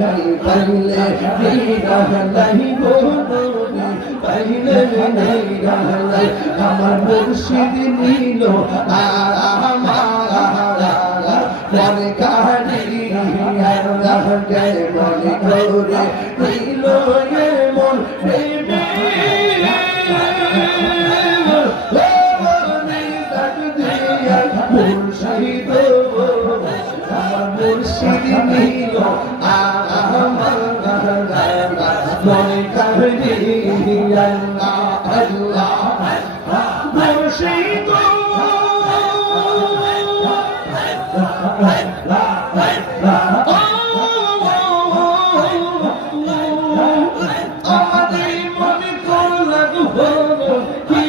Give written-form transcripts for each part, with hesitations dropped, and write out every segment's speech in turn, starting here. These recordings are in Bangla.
নাই পাইলে নাই বলি পাইলে নাই আমার মুর্শিদ নিল মনে কাহিনী মনে করে নিল মন মুর্শিদ আমার মুর্শিদ নিল মনে কাহিনী আল্লাহ আল্লাহ মুর্শিদ আমাদের মনে করলা কি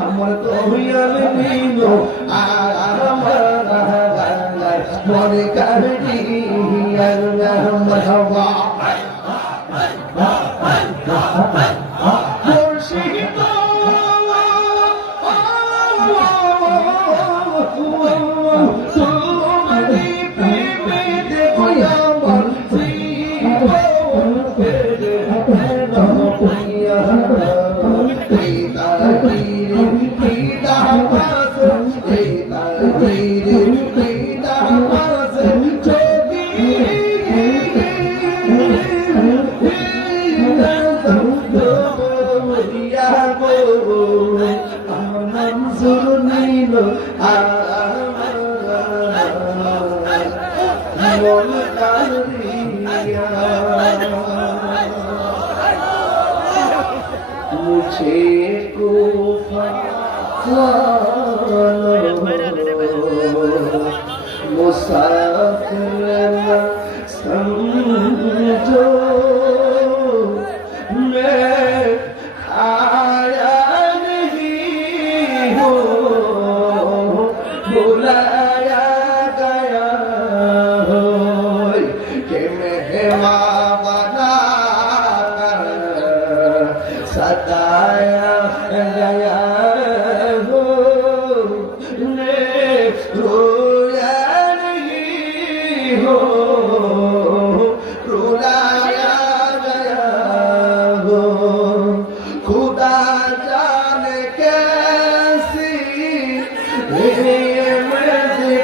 আমার তো নিল মনে কাহিনী मुझे को मुसाफिर समझो मैं आया नहीं हूँ बुलाया गया हो कि मेहमान बना सताया गया हो रोया नहीं हो रुलाया गया हो खुदा जाने कैसी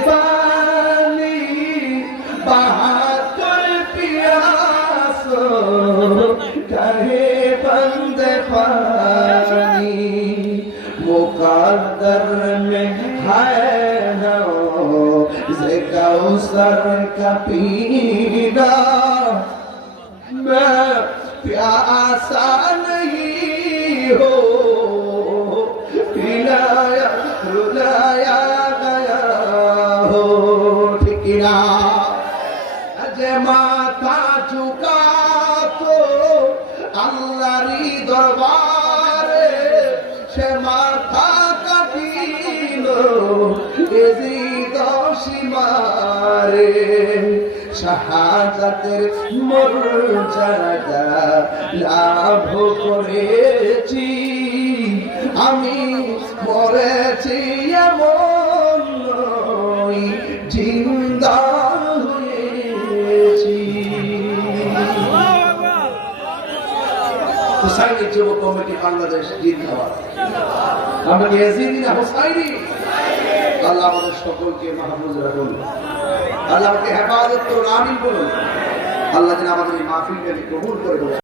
मेजबानी बहाकर पियासो कहे बंद पानी मुकद्दर में है ना कौसर का पीना मैं प्यासा नहीं हो पिलाया रुलाया गया हो ठीक ना अजय माता झुका तो আল্লাহরই দরবারে সে মাথা কাটিল এজিদ সীমারে শাহাদাতের মর্যাদা লাভ করেছি আমি মরেছি এমন নই জিন্দা হয়েছি হুসাইনি যুব কমিটি বাংলাদেশ জিন্দাবাদ আমরা কি ইয়াজিদি না হুসাইনি আল্লাহ আমাদের সকলকে মাহফুজ রাখুন আল্লাহকে হেফাজত করুন আমিন বলুন আল্লাহ যেন আমাদের এই মাহফিলকে কবুল করে